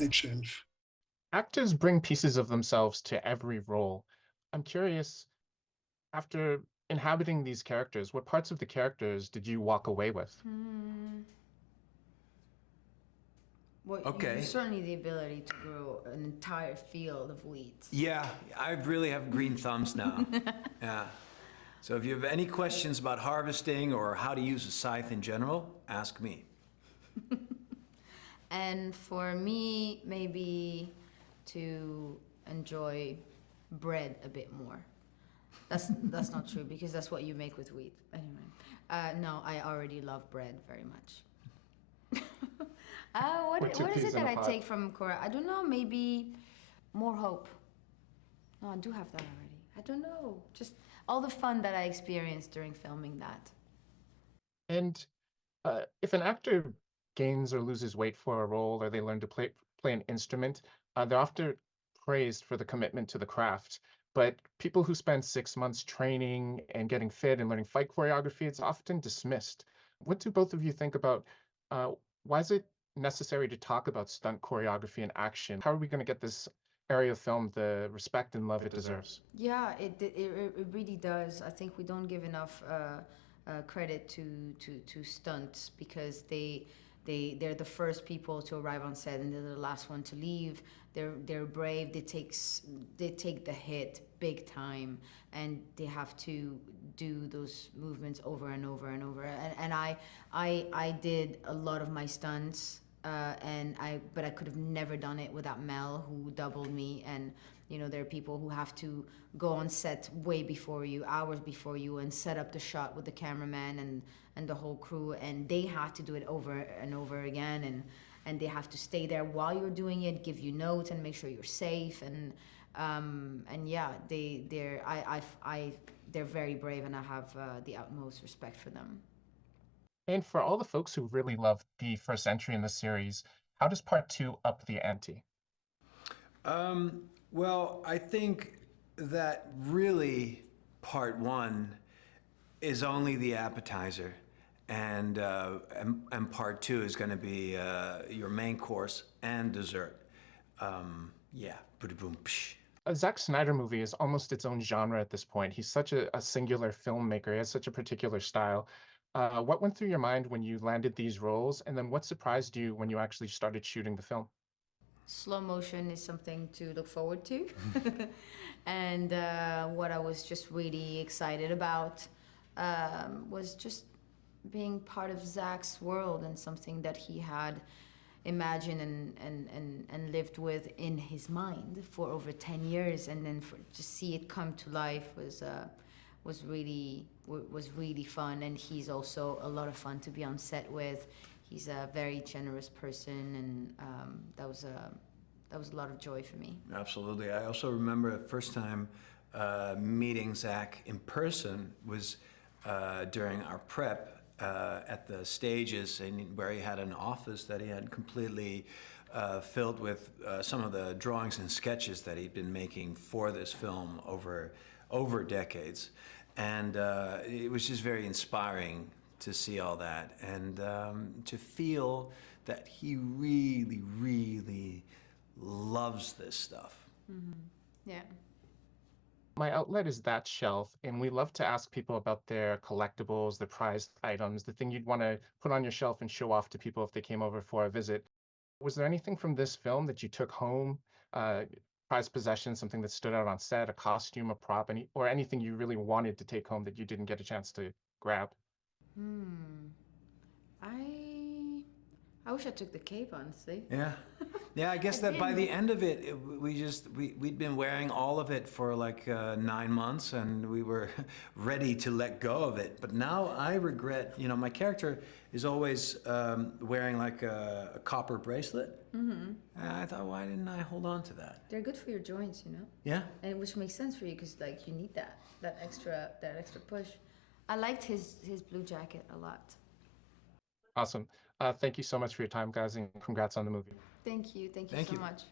netzelf. Actors bring pieces of themselves to every role. I'm curious, after inhabiting these characters, what parts of the characters did you walk away with? Hmm. Well, you Okay. certainly the ability to grow an entire field of wheat. Yeah, I really have green thumbs now. Yeah. So if you have any questions about harvesting or how to use a scythe in general, ask me. And for me, maybe to enjoy bread a bit more. That's not true because that's what you make with wheat. Anyway, no, I already love bread very much. With two What is peas it in that a I pod. take from Kora? I don't know. Maybe more hope. No, I do have that already. I don't know. Just all the fun that I experienced during filming that. And if an actor gains or loses weight for a role, or they learn to play an instrument, they're often praised for the commitment to the craft. But people who spend 6 months training and getting fit and learning fight choreography, it's often dismissed. What do both of you think about uh, why is it necessary to talk about stunt choreography and action? How are we going to get this area of film the respect and love it deserves? Yeah, it really does. I think we don't give enough credit to stunts because they're the first people to arrive on set and they're the last one to leave. They're brave. They take the hit big time, and they have to do those movements over and over and over. And I did a lot of my stunts, but I could have never done it without Mel, who doubled me. And there are people who have to go on set way before you, hours before you, and set up the shot with the cameraman and the whole crew, and they had to do it over and over again, and they have to stay there while you're doing it, give you notes, and make sure you're safe. And yeah, they're very brave, and I have the utmost respect for them. And for all the folks who really loved the first entry in the series, how does part two up the ante? Um, well, I think that really part one is only the appetizer, and part two is going to be your main course and dessert. Yeah, boom, psh. A Zack Snyder movie is almost its own genre at this point. He's such a singular filmmaker. He has such a particular style. What went through your mind when you landed these roles, and then what surprised you when you actually started shooting the film? Slow motion is something to look forward to. And what I was just really excited about was just being part of Zach's world and something that he had imagined and lived with in his mind for over 10 years, and then to see it come to life was really fun. And he's also a lot of fun to be on set with. He's a very generous person, and that was a lot of joy for me. Absolutely. I also remember the first time meeting Zach in person was during our prep at the stages, where he had an office that he had completely filled with some of the drawings and sketches that he'd been making for this film over decades. And it was just very inspiring to see all that, and to feel that he really, really loves this stuff. Mm-hmm. Yeah. My outlet is that shelf, and we love to ask people about their collectibles, their prized items, the thing you'd want to put on your shelf and show off to people if they came over for a visit. Was there anything from this film that you took home, uh, prized possession, something that stood out on set, a costume, a prop, or anything you really wanted to take home that you didn't get a chance to grab? Hmm. I wish I took the cape, honestly. Yeah. Yeah, I guess that by the end of it, we'd been wearing all of it for like 9 months, and we were ready to let go of it. But now I regret, my character is always wearing like a copper bracelet. Mm-hmm. And I thought, why didn't I hold on to that? They're good for your joints, Yeah. and which makes sense for you because like you need that extra push. I liked his blue jacket a lot. Awesome. Thank you so much for your time, guys, and congrats on the movie. Thank you Thank so you. much.